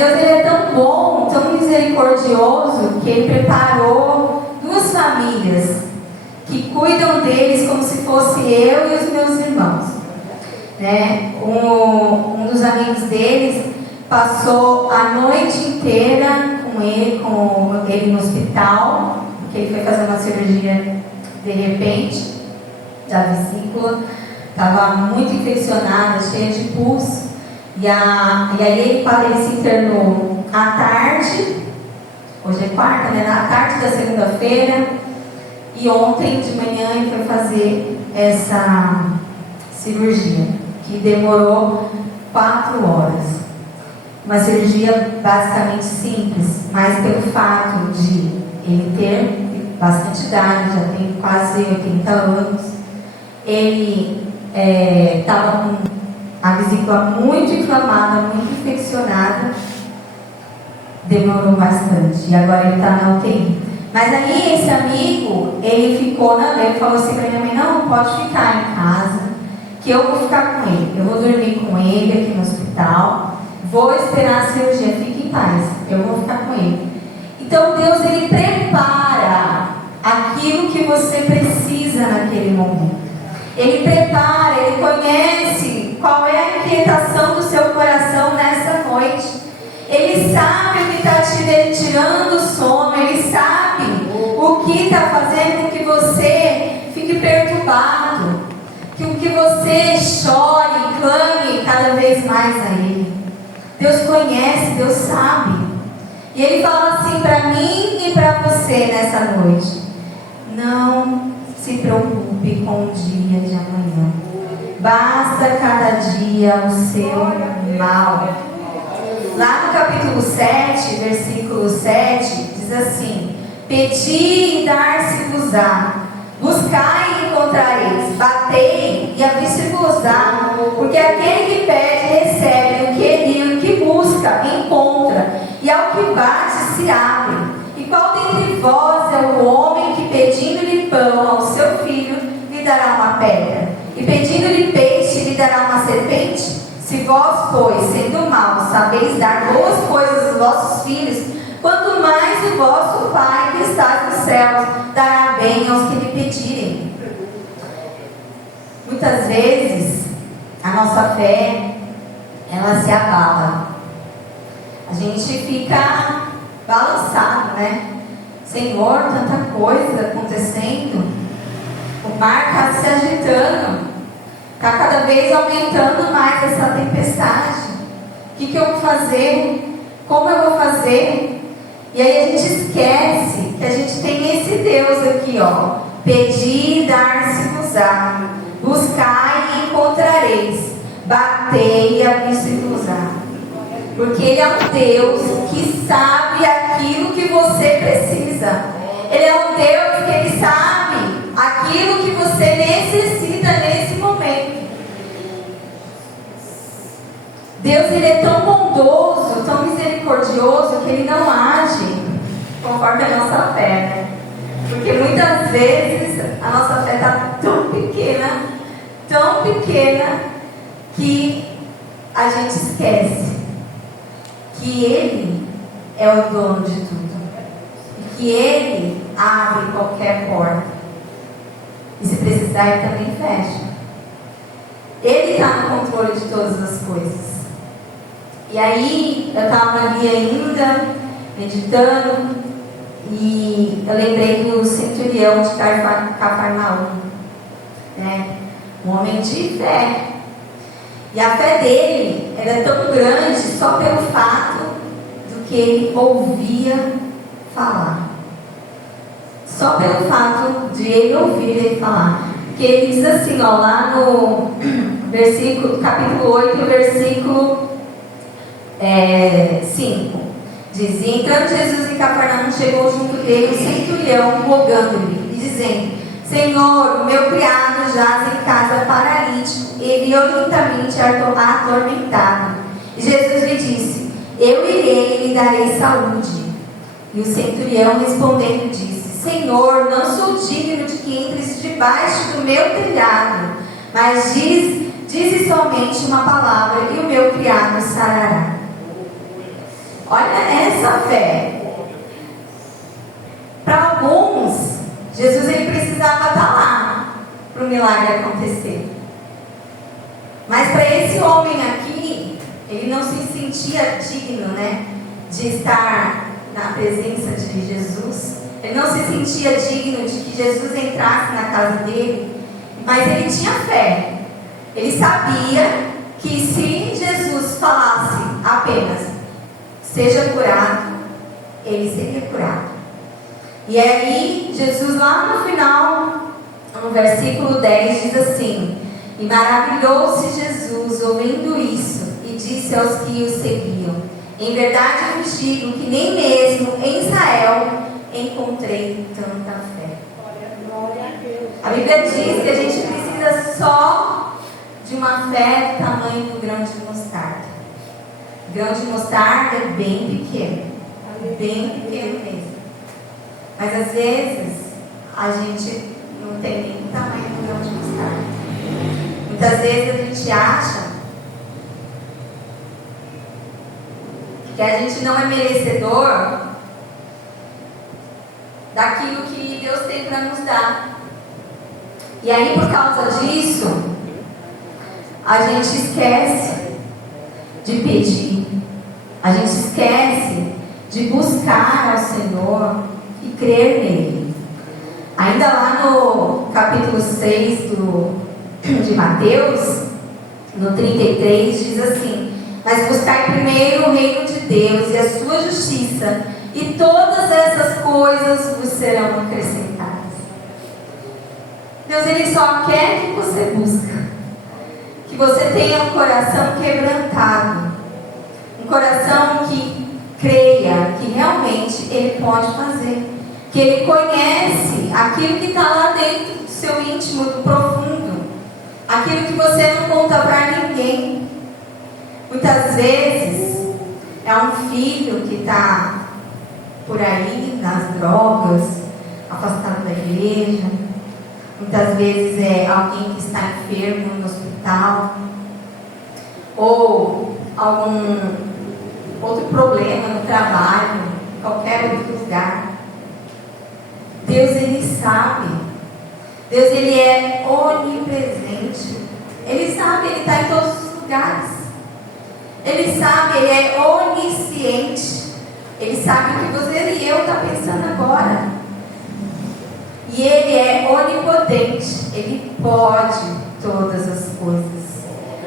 Deus ele é tão bom, tão misericordioso, que Ele preparou duas famílias que cuidam deles como se fosse eu e os meus irmãos. Né? Um dos amigos deles passou a noite inteira com ele no hospital, porque ele foi fazer uma cirurgia de repente da vesícula, estava muito infeccionada, cheia de pus. E aí ele se internou à tarde, hoje é quarta, né? Na tarde da segunda-feira, e ontem de manhã ele foi fazer essa cirurgia, que demorou 4 horas. Uma cirurgia basicamente simples, mas pelo fato de ele ter bastante idade, já tem quase 80 anos, ele estava com a vesícula muito inflamada, muito infeccionada, demorou bastante, e agora ele está na UTI. Mas aí esse amigo, ele falou assim para minha mãe: não, pode ficar em casa, que eu vou ficar com ele, eu vou dormir com ele aqui no hospital, vou esperar a cirurgia, fique em paz, eu vou ficar com ele. Então Deus, ele prepara aquilo que você precisa naquele momento. Ele prepara, ele conhece qual é a inquietação do seu coração nessa noite. Ele sabe o que está te tirando o sono. Ele sabe o que está fazendo com que você fique perturbado, com que você chore e clame cada vez mais a Ele. Deus conhece, Deus sabe. E Ele fala assim para mim e para você nessa noite: não se preocupe com o dia de amanhã. Basta cada dia o seu mal. Lá no capítulo 7, versículo 7, diz assim: pedi e dar-se-vos-á, buscai e encontrareis, batei e abri-se-vos-á, porque aquele que pede recebe, o que busca encontra, e ao que bate se abre. E qual dentre vós é o homem que, pedindo-lhe pão ao seu filho, lhe dará uma pedra? E pedindo-lhe peixe, lhe dará uma serpente? Se vós, pois, sendo maus, sabeis dar boas coisas aos vossos filhos, quanto mais o vosso Pai que está nos céus dará bem aos que lhe pedirem. Muitas vezes a nossa fé, ela se abala. A gente fica balançado, né? Senhor, tanta coisa acontecendo, o mar está se agitando, está cada vez aumentando mais essa tempestade. O que eu vou fazer? Como eu vou fazer? E aí a gente esquece que a gente tem esse Deus aqui, ó: pedi e dar-se-vos-á, buscai e encontrareis, batei e abri-se-vos-á. Porque Ele é um Deus que sabe aquilo que você precisa. Ele é um Deus que Ele sabe aquilo que você necessita nesse momento. Deus, Ele é tão bondoso, tão misericordioso, que Ele não age conforme a nossa fé, né? Porque muitas vezes a nossa fé está tão pequena, que a gente esquece que Ele é o dono de tudo, e que Ele abre qualquer porta, e se precisar Ele também fecha. Ele está no controle de todas as coisas. E aí eu estava ali ainda meditando, e eu lembrei do centurião de Cafarnaum, né? Um homem de fé. E a fé dele era tão grande só pelo fato do que ele ouvia falar. Só pelo fato de ele ouvir ele falar. Porque ele diz assim, ó, lá no capítulo 8, versículo 5. Diz: e entrando Jesus em Cafarnaum, chegou junto dele um centurião, rogando-lhe e dizendo: Senhor, o meu criado jaz em casa paralítico e violentamente atormentado. E Jesus lhe disse: eu irei e lhe darei saúde. E o centurião respondendo disse: Senhor, não sou digno de que entres debaixo do meu telhado, mas dize somente uma palavra e o meu criado sarará. Olha essa fé. Para alguns, Jesus ele precisava estar lá para o milagre acontecer. Mas para esse homem aqui, ele não se sentia digno, né, de estar na presença de Jesus. Ele não se sentia digno de que Jesus entrasse na casa dele. Mas ele tinha fé. Ele sabia que se Jesus falasse apenas seja curado, ele seria curado. E aí Jesus lá no final, no versículo 10 diz assim: e maravilhou-se Jesus ouvindo isso e disse aos que o seguiam: em verdade eu vos digo que nem mesmo em Israel encontrei tanta fé. A Bíblia diz que a gente precisa só de uma fé do tamanho do grão de mostarda. O grão de mostarda é bem pequeno mesmo. Mas às vezes a gente não tem nem o tamanho do grão de mostarda. Muitas vezes a gente acha que a gente não é merecedor daquilo que Deus tem para nos dar. E aí, por causa disso, a gente esquece de pedir, a gente esquece de buscar ao Senhor e crer nele. Ainda lá no capítulo 6 de Mateus, no 33, diz assim: mas buscai primeiro o reino de Deus e a sua justiça, e todas essas coisas vos serão acrescentadas. Deus, ele só quer que você busque, que você tenha um coração quebrantado, um coração que creia que realmente ele pode fazer, que ele conhece aquilo que está lá dentro do seu íntimo, do profundo, aquilo que você não conta para ninguém. Muitas vezes é um filho que está por aí nas drogas, afastado da igreja. Muitas vezes é alguém que está enfermo no hospital, ou algum outro problema no trabalho, em qualquer outro lugar. Deus, ele sabe. Deus, ele é onipresente. Ele sabe, ele está em todos os lugares. Ele sabe, ele é onisciente. Ele sabe o que você e eu estão pensando agora. E ele é onipotente. Ele pode todas as coisas.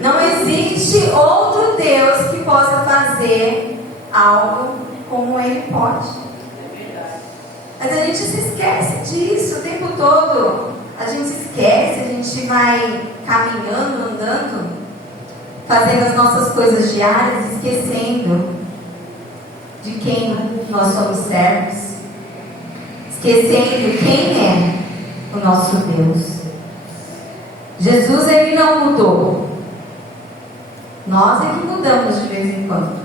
Não existe outro Deus que possa fazer algo como ele pode. Mas a gente se esquece disso o tempo todo. A gente se esquece, a gente vai caminhando, andando, fazendo as nossas coisas diárias, esquecendo de quem nós somos servos, esquecendo quem é o nosso Deus. Jesus, ele não mudou. Nós é que mudamos de vez em quando.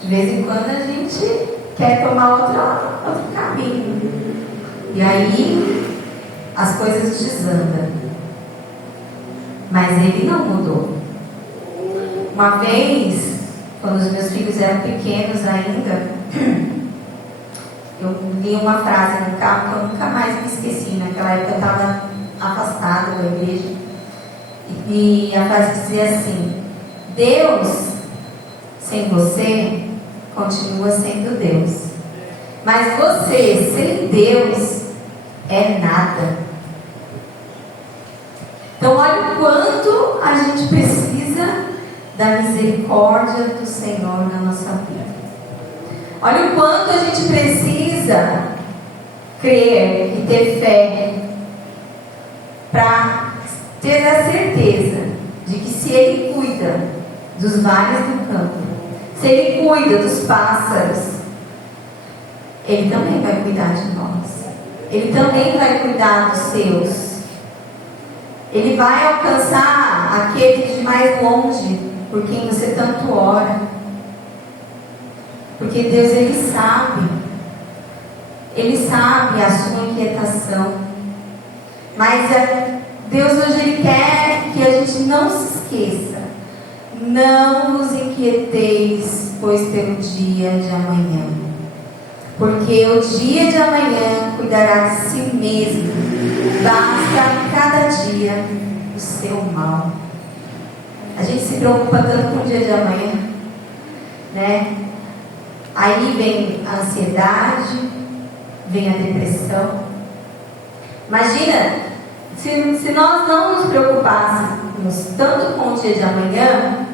De vez em quando a gente quer tomar outro caminho. E aí as coisas desandam. Mas ele não mudou. Uma vez, quando os meus filhos eram pequenos ainda, eu li uma frase no carro que eu nunca mais me esqueci. Naquela época eu estava afastada da igreja. E a frase dizia assim: Deus sem você continua sendo Deus, mas você sem Deus é nada. Então olha o quanto a gente precisa da misericórdia do Senhor na nossa vida. Olha o quanto a gente precisa crer e ter fé para ter a certeza de que se Ele cuida dos vales do campo, se Ele cuida dos pássaros, Ele também vai cuidar de nós. Ele também vai cuidar dos seus. Ele vai alcançar aquele de mais longe, por quem você tanto ora. Porque Deus, Ele sabe a sua inquietação. Mas Deus hoje Ele quer que a gente não se esqueça. Não vos inquieteis pois, pelo dia de amanhã. Porque o dia de amanhã cuidará de si mesmo. Basta em cada dia o seu mal. A gente se preocupa tanto com o dia de amanhã, né? Aí vem a ansiedade, vem a depressão. Imagina, se nós não nos preocupássemos tanto com o dia de amanhã,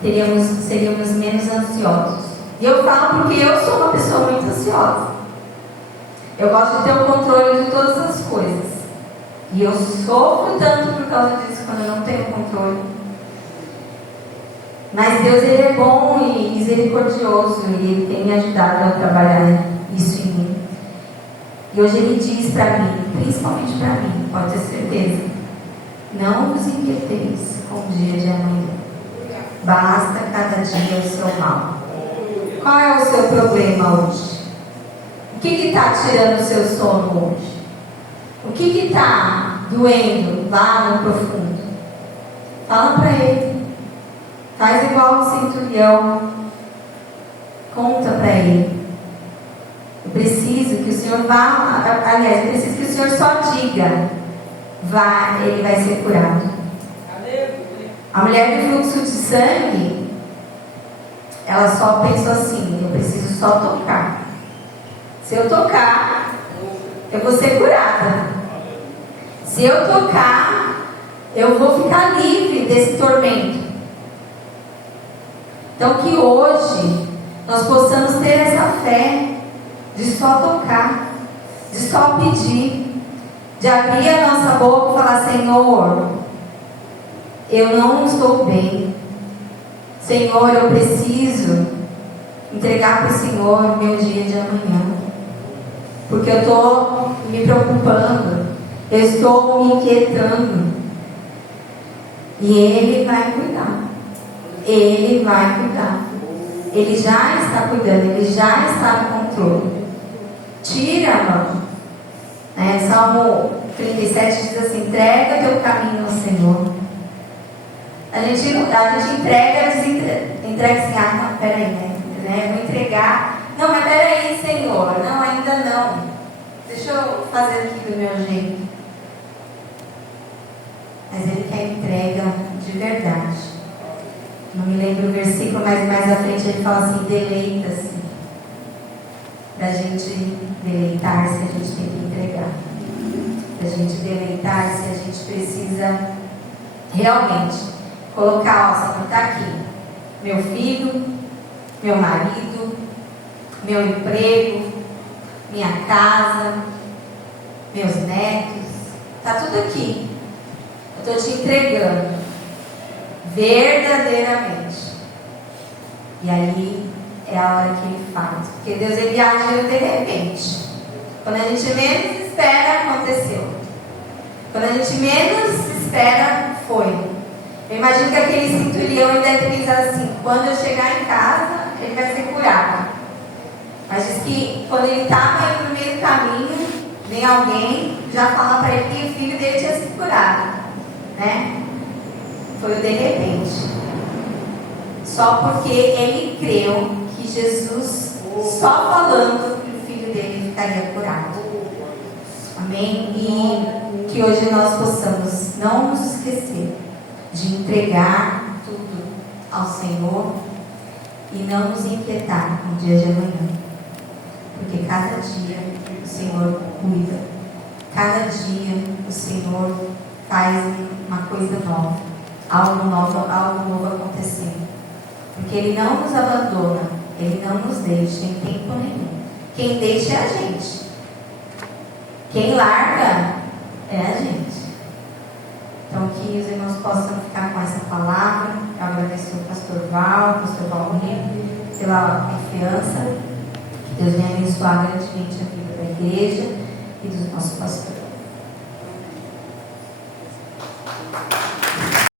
seríamos menos ansiosos. E eu falo porque eu sou uma pessoa muito ansiosa. Eu gosto de ter o controle de todas as coisas. E eu sofro tanto por causa disso quando eu não tenho controle. Mas Deus, Ele é bom e misericordioso, e Ele tem me ajudado a trabalhar isso em mim. E hoje Ele diz para mim, principalmente para mim, pode ter certeza: não vos inquieteis com o dia de amanhã. Basta cada dia o seu mal. Qual é o seu problema hoje? O que está tirando o seu sono hoje? O que está doendo lá no profundo? Fala para Ele. Faz igual o centurião. Conta para Ele. Eu preciso que o Senhor vá. Aliás, eu preciso que o Senhor só diga: vá, ele vai ser curado. A mulher do fluxo de sangue, ela só pensou assim: eu preciso só tocar. Se eu tocar, eu vou ser curada. Se eu tocar, eu vou ficar livre desse tormento. Então, que hoje nós possamos ter essa fé de só tocar, de só pedir, de abrir a nossa boca e falar: Senhor, eu não estou bem. Senhor, eu preciso entregar para o Senhor o meu dia de amanhã, porque eu estou me preocupando, eu estou me inquietando. E Ele vai cuidar. Ele vai cuidar. Ele já está cuidando, Ele já está no controle. Tira a mão. Salmo 37 diz assim: entrega teu caminho ao Senhor. A gente entrega assim: não, peraí, vou entregar. Não, mas peraí, Senhor, não, ainda não. Deixa eu fazer aqui do meu jeito. Mas Ele quer entrega de verdade. Não me lembro o versículo, mas mais à frente Ele fala assim: deleita-se. Para a gente deleitar-se, a gente tem que entregar. Para a gente deleitar-se, a gente precisa realmente colocar: ó, Senhor, está aqui meu filho, meu marido, meu emprego, minha casa, meus netos, está tudo aqui. Eu estou te entregando verdadeiramente. E aí é a hora que Ele faz, porque Deus, Ele age de repente. Quando a gente menos espera, aconteceu. Quando a gente menos espera, foi. Eu imagino que aquele centurião ainda deve ter pensado assim: quando eu chegar em casa, ele vai ser curado. Mas diz que quando ele estava indo no meio do caminho, vem alguém já fala para ele que o filho dele tinha sido curado, né? Foi o de repente. Só porque ele creu que Jesus, só falando, que o filho dele ficaria curado. Amém? E que hoje nós possamos não nos esquecer de entregar tudo ao Senhor e não nos inquietar com o dia de amanhã, porque cada dia o Senhor cuida, cada dia o Senhor faz uma coisa nova, algo novo acontecendo, porque Ele não nos abandona, Ele não nos deixa em tempo nenhum. Quem deixa é a gente, quem larga é a gente. Então, que os irmãos possam ficar com essa palavra. Eu agradeço ao pastor Val, ao pastor Valmir, pela confiança. Que Deus venha abençoar grandemente a vida da igreja e dos nossos pastores.